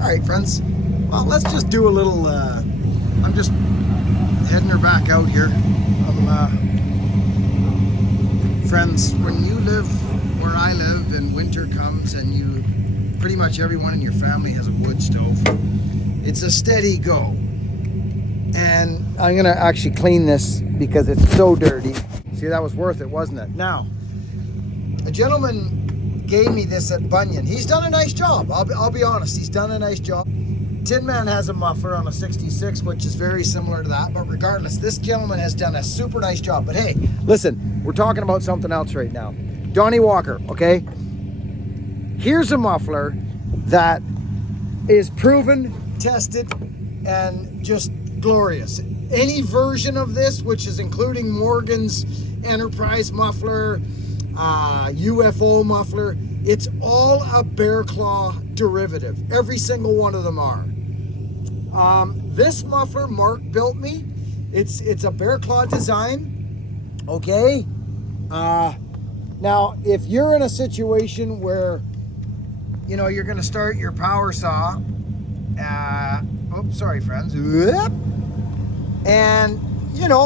All right, friends. Well, let's just do a little, I'm just heading her back out here. Friends, when you live where I live and winter comes and pretty much everyone in your family has a wood stove, it's a steady go. And I'm gonna actually clean this because it's so dirty. See, that was worth it, wasn't it? Now, a gentleman gave me this at Bunyan. He's done a nice job. I'll be honest, he's done a nice job. Tin Man has a muffler on a 66, which is very similar to that. But regardless, this gentleman has done a super nice job. But hey, listen, we're talking about something else right now. Donnie Walker, okay? Here's a muffler that is proven, tested, and just glorious. Any version of this, which is including Morgan's Enterprise muffler, UFO muffler, it's all a bear claw derivative. Every single one of them are. This muffler Mark built me. It's a bear claw design. Okay. Now, if you're in a situation where you're going to start your power saw, sorry, friends, and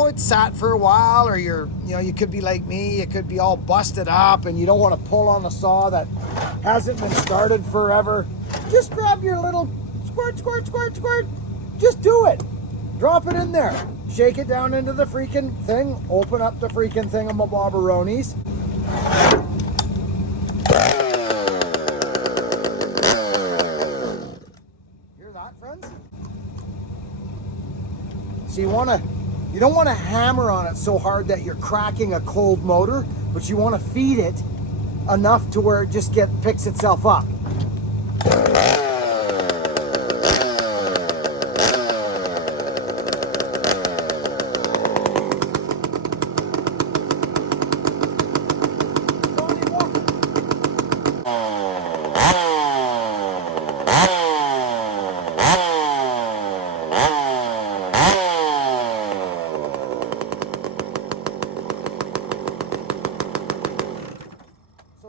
it's sat for a while, or you could be like me, it could be all busted up and you don't want to pull on the saw that hasn't been started forever. Just grab your little squirt, just do it. Drop it in there, shake it down into the freaking thing, open up the freaking thingamabobberonis. Hear that, friends? So you don't want to hammer on it so hard that you're cracking a cold motor, but you want to feed it enough to where it just picks itself up.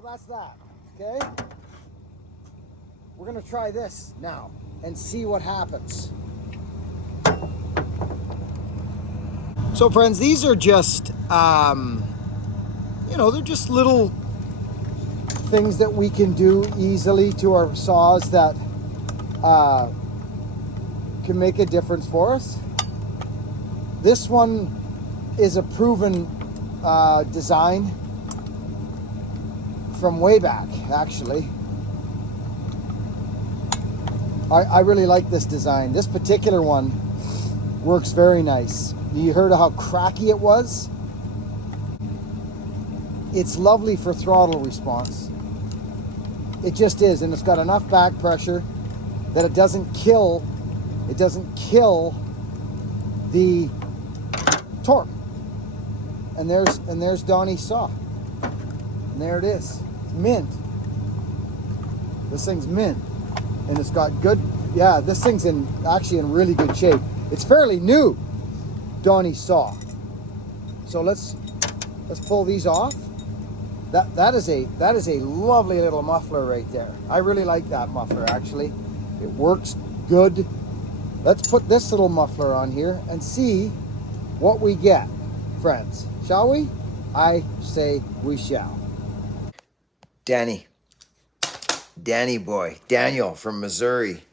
That's that, okay? We're gonna try this now and see what happens. So friends, these are just, they're just little things that we can do easily to our saws that can make a difference for us. This one is a proven design from way back, actually. I really like this design. This particular one works very nice. You heard how cracky it was? It's lovely for throttle response. It just is, and it's got enough back pressure that it doesn't kill the torque. And there's Donnie's saw. And there it is. Mint. This thing's mint, and it's got good. Yeah, this thing's actually in really good shape. It's fairly new, Donnie's saw. So let's pull these off. That is a lovely little muffler right there. I really like that muffler, actually. It works good. Let's put this little muffler on here and see what we get, friends. Shall we? I say we shall. Danny boy, Daniel from Missouri.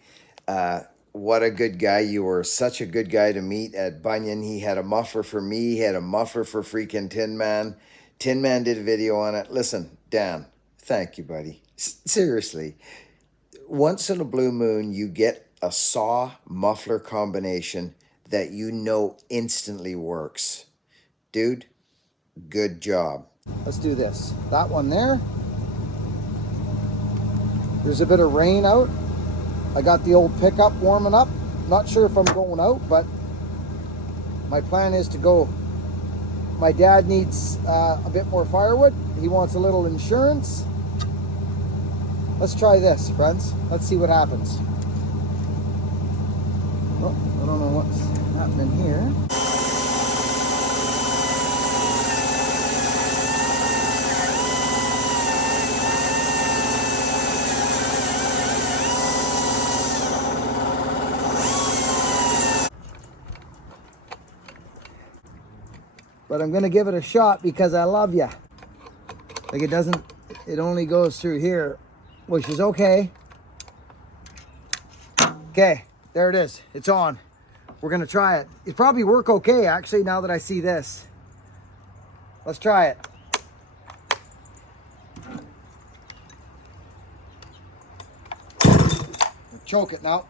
What a good guy. You were such a good guy to meet at Bunyan. He had a muffler for me. He had a muffler for freaking Tin Man. Tin Man did a video on it. Listen, Dan, thank you, buddy. Seriously. Once in a blue moon, you get a saw muffler combination that instantly works. Dude, good job. Let's do this. That one there. There's a bit of rain out. I got the old pickup warming up. Not sure if I'm going out, but my plan is to go. My dad needs a bit more firewood. He wants a little insurance. Let's try this, friends. Let's see what happens. Oh, I don't know what's happening here. but I'm gonna give it a shot because I love you. Like it only goes through here, which is okay. Okay, there it is, it's on. We're gonna try it. It'd probably work okay actually now that I see this. Let's try it. Choke it now.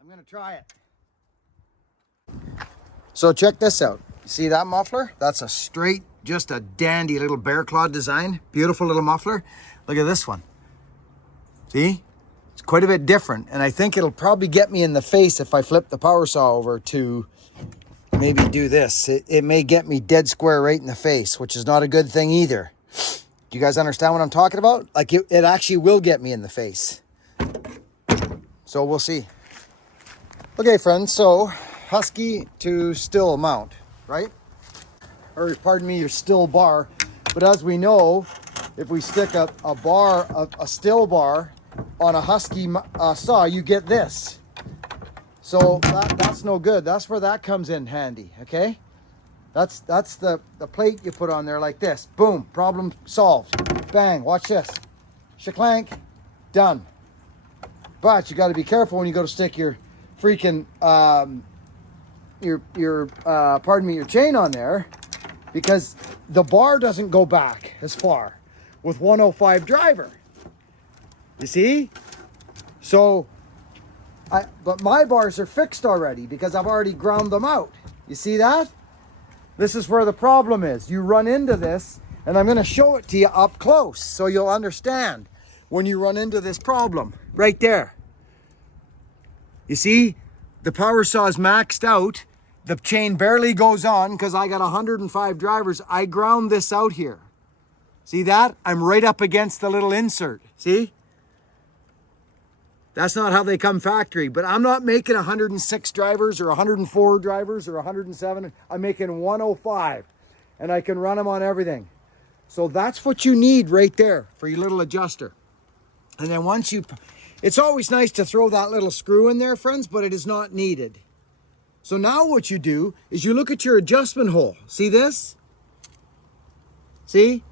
I'm gonna try it. So check this out. See that muffler? That's a straight, just a dandy little bear claw design. Beautiful little muffler. Look at this one. See? It's quite a bit different. And I think it'll probably get me in the face if I flip the power saw over to maybe do this. It may get me dead square right in the face, which is not a good thing either. Do you guys understand what I'm talking about? Like it actually will get me in the face. So we'll see. Okay, friends, so Husky to Stihl mount, right? Or pardon me, your Stihl bar. But as we know, if we stick a Stihl bar on a Husky saw, you get this. So that's no good. That's where that comes in handy, okay? That's the plate you put on there like this. Boom, problem solved. Bang, watch this. Shaklank, done. But you got to be careful when you go to stick your freaking your chain on there, because the bar doesn't go back as far with 105 driver. You see? So but my bars are fixed already because I've already ground them out. You see that? This is where the problem is. You run into this, and I'm going to show it to you up close so you'll understand when you run into this problem right there. You see, the power saw is maxed out. The chain barely goes on because I got 105 drivers. I ground this out here. See that? I'm right up against the little insert. See? That's not how they come factory, but I'm not making 106 drivers or 104 drivers or 107. I'm making 105, and I can run them on everything. So that's what you need right there for your little adjuster. And then once you... It's always nice to throw that little screw in there, friends, but it is not needed. So now what you do is you look at your adjustment hole. See this? See?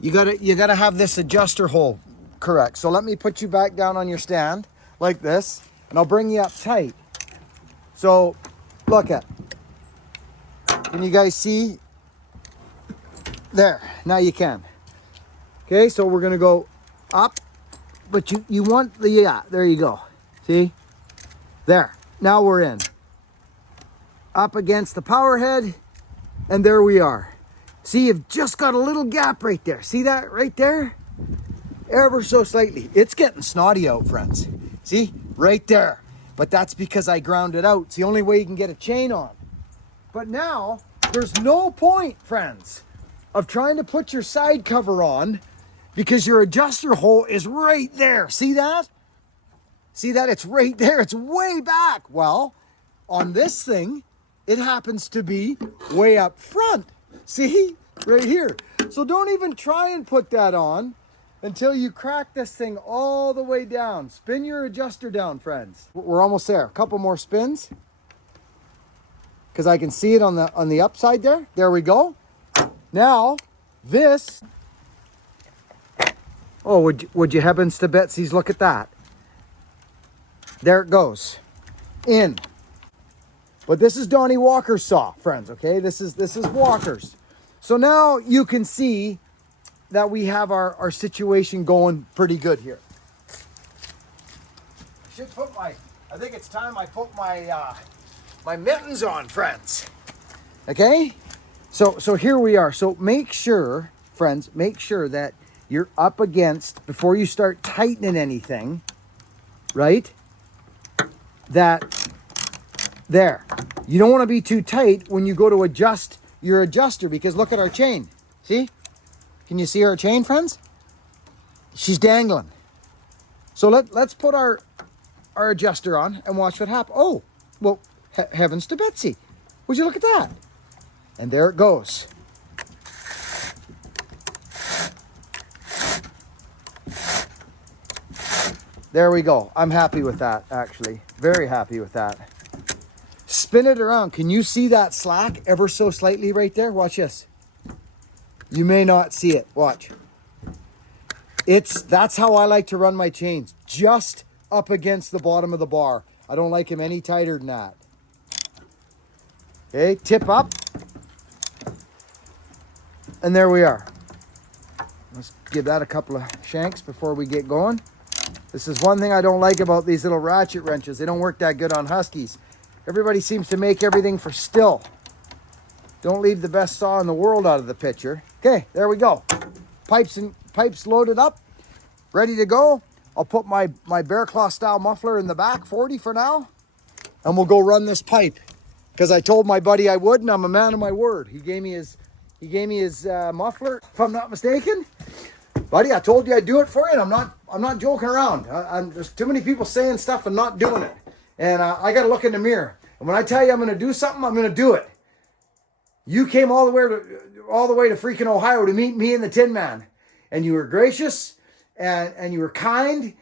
You gotta have this adjuster hole correct. So let me put you back down on your stand like this, and I'll bring you up tight. So look at. Can you guys see? There. Now you can. Okay, so we're gonna go up. But you want the, yeah, there you go. See? There. Now we're in. Up against the power head, and there we are. See, you've just got a little gap right there. See that right there? Ever so slightly. It's getting snotty out, friends. See? Right there. But that's because I ground it out. It's the only way you can get a chain on. But now, there's no point, friends, of trying to put your side cover on because your adjuster hole is right there. See that? See that? It's right there. It's way back. Well, on this thing, it happens to be way up front. See? Right here. So don't even try and put that on until you crack this thing all the way down. Spin your adjuster down, friends. We're almost there. A couple more spins, because I can see it on the upside there. There we go. Now, this... Oh, would you heavens to Betsy's, look at that. There it goes. In. But this is Donnie Walker's saw, friends, okay? This is Walker's. So now you can see that we have our situation going pretty good here. I think it's time I put my mittens on, friends. Okay? So here we are. So make sure, friends, that you're up against, before you start tightening anything, right? That There. You don't want to be too tight when you go to adjust your adjuster, because look at our chain. See? Can you see our chain, friends? She's dangling. So let's put our adjuster on and watch what happens. Oh, well, heavens to Betsy. Would you look at that? And there it goes. There we go. I'm happy with that, actually. Very happy with that. Spin it around. Can you see that slack ever so slightly right there? Watch this. You may not see it. Watch. That's how I like to run my chains. Just up against the bottom of the bar. I don't like them any tighter than that. Okay, tip up. And there we are. Let's give that a couple of shanks before we get going. This is one thing I don't like about these little ratchet wrenches. They don't work that good on Huskies. Everybody seems to make everything for Stihl. Don't leave the best saw in the world out of the picture. Okay, there we go. Pipes loaded up, ready to go. I'll put my bear claw style muffler in the back, 40 for now, and we'll go run this pipe. Because I told my buddy I would, and I'm a man of my word. He gave me his muffler, if I'm not mistaken. Buddy, I told you I'd do it for you, and I'm not joking around. There's too many people saying stuff and not doing it. And I got to look in the mirror. And when I tell you I'm going to do something, I'm going to do it. You came all the way to freaking Ohio to meet me and the Tin Man, and you were gracious, and you were kind,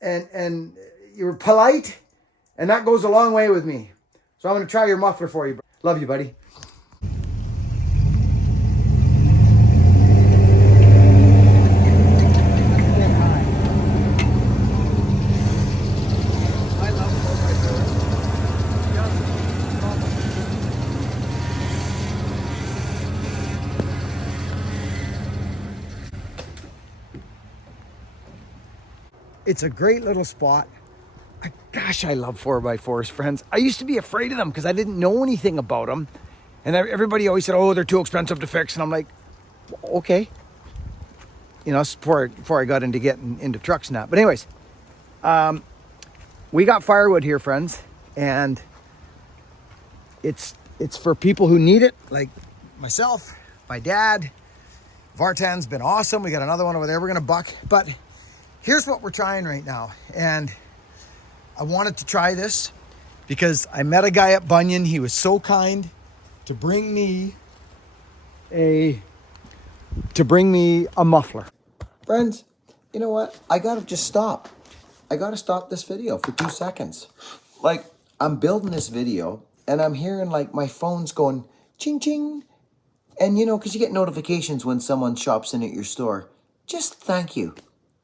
and you were polite, and that goes a long way with me. So I'm going to try your muffler for you. Love you, buddy. It's a great little spot. Gosh, I love 4x4s, friends. I used to be afraid of them because I didn't know anything about them. And everybody always said, oh, they're too expensive to fix. And I'm like, okay. You know, before I got into getting into trucks and that. But anyways, we got firewood here, friends. And it's for people who need it, like myself, my dad. Vartan's been awesome. We got another one over there we're going to buck. But here's what we're trying right now. And I wanted to try this because I met a guy at Bunyan. He was so kind to bring me a muffler. Friends, you know what? I gotta just stop. I gotta stop this video for 2 seconds. Like, I'm building this video and I'm hearing like my phone's going ching ching. And you know, because you get notifications when someone shops in at your store. Just thank you.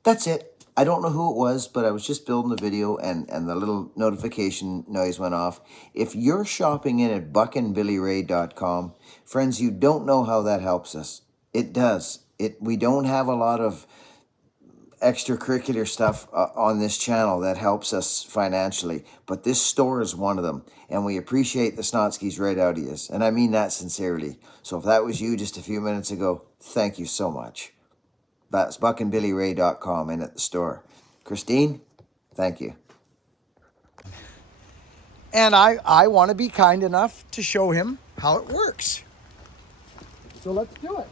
That's it. I don't know who it was, but I was just building the video and the little notification noise went off. If you're shopping in at buckandbillyray.com, friends, you don't know how that helps us. It does. We don't have a lot of extracurricular stuff on this channel that helps us financially, but this store is one of them, and we appreciate the Snotskis right out of you, and I mean that sincerely. So if that was you just a few minutes ago, thank you so much. That's buckandbillyray.com in at the store. Christine, thank you. And I want to be kind enough to show him how it works. So let's do it.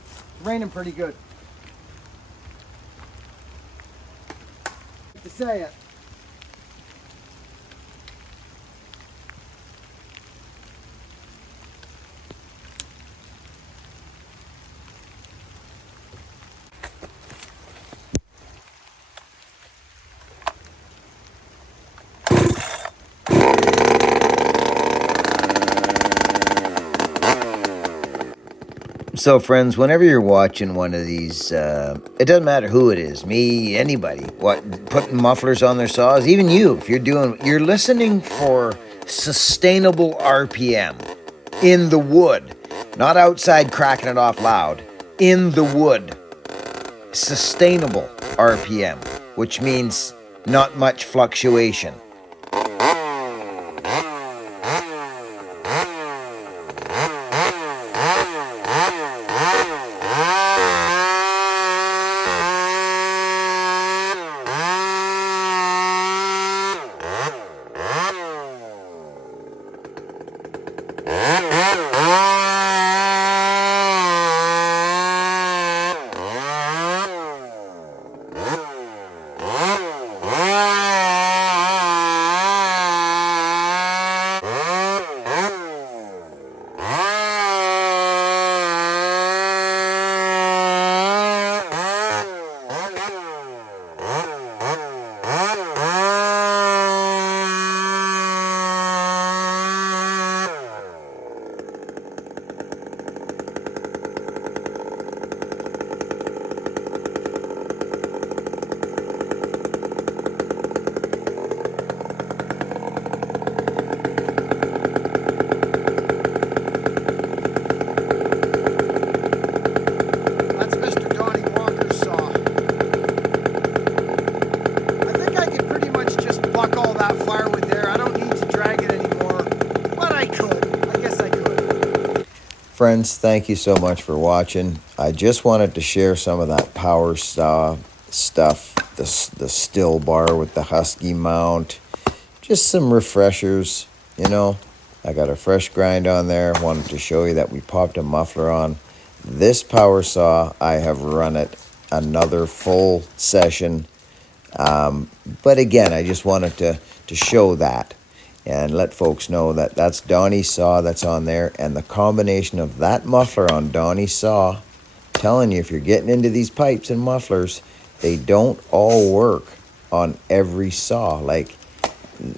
It's raining pretty good. To say it. So friends, whenever you're watching one of these, it doesn't matter who it is, me, anybody, putting mufflers on their saws, even you, if you're listening for sustainable RPM in the wood, not outside cracking it off loud, in the wood, sustainable RPM, which means not much fluctuation. friends, thank you so much for watching. I just wanted to share some of that power saw stuff, the Stihl bar with the Husky mount, just some refreshers, you know. I got a fresh grind on there. Wanted to show you that we popped a muffler on. This power saw, I have run it another full session. But again, I just wanted to show that and let folks know that that's Donnie's saw that's on there. And the combination of that muffler on Donnie's saw, telling you, if you're getting into these pipes and mufflers, they don't all work on every saw. Like,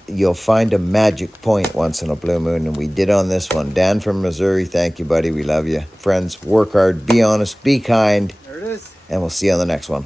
you'll find a magic point once in a blue moon, and we did on this one. Dan from Missouri, thank you, buddy. We love you. Friends, work hard, be honest, be kind. There it is. And we'll see you on the next one.